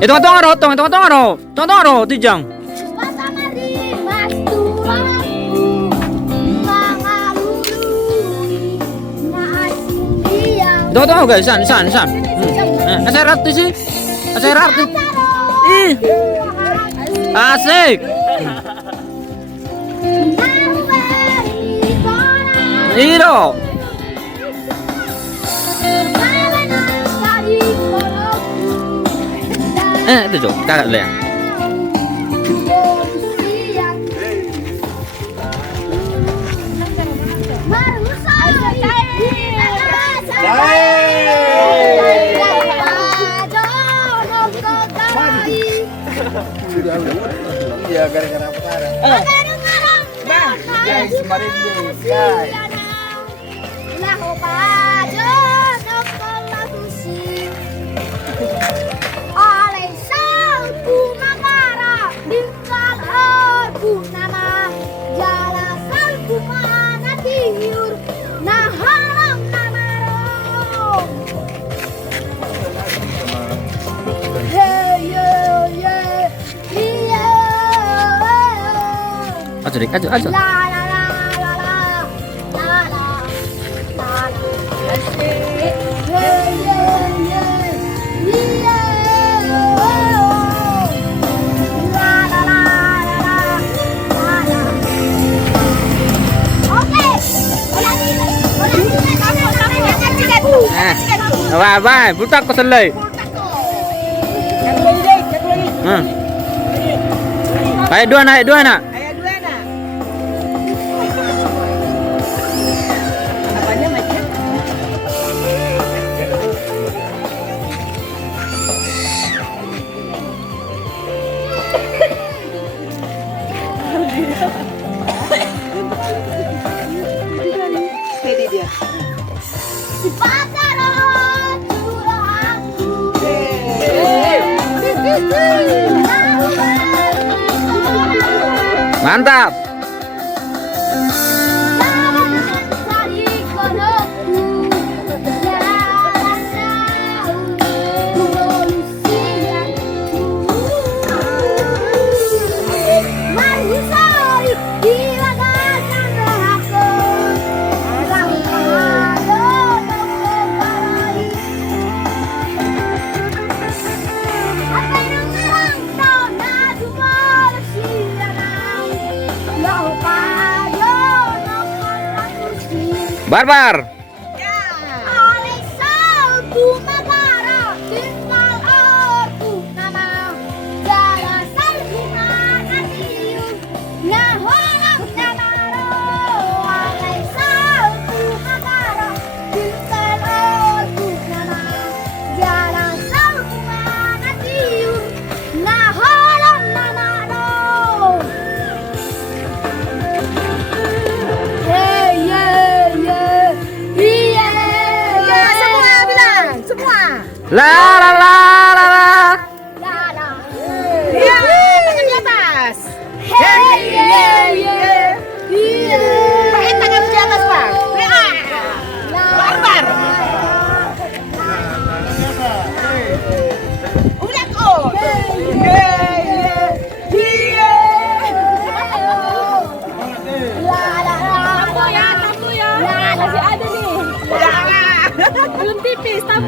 Hitung-hitung aro, hitung-hitung aro. Hitung-hitung aro, tijang. Hitung-hitung guys, san. Saya ratu sih. Saya ratu. Ih. Asik. Iro. Itu Jo, kakak lihat. Iya, gara-gara putaran. Guys, kemarin guys. Aja. Bye, butak ko salay. Ayo dua na. Steady dia. Mantap. Barbar. La. Iya, tangan di atas. Pakai tangan di atas, Pak. Barbar. Udah kok. Tabu ya. Masih ada nih. Belum tipis, tabu.